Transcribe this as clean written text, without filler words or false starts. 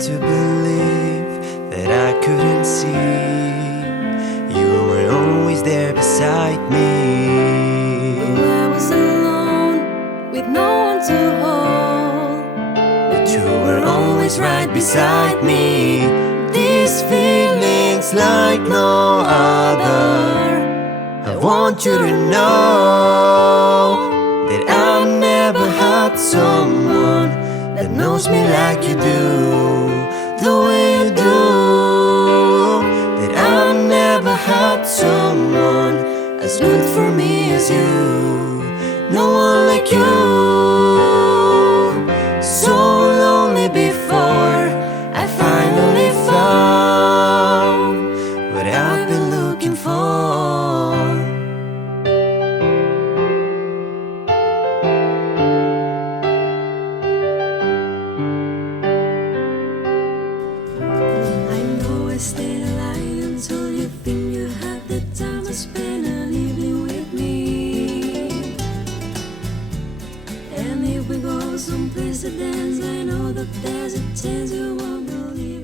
to believe that I couldn't see. You were always there beside me. I was alone with no one to hold, But you were always right beside me. These feelings like no other. I want you to know that I've never had someone that knows me like you do, the way you do. That I've never had someone as good for me as you. No one like you. So lonely before I finally found what I've been looking for. I know I stayed alive until you think you have the time to spend an evening with me. And if we go someplace to dance, I know that there's a chance you won't believe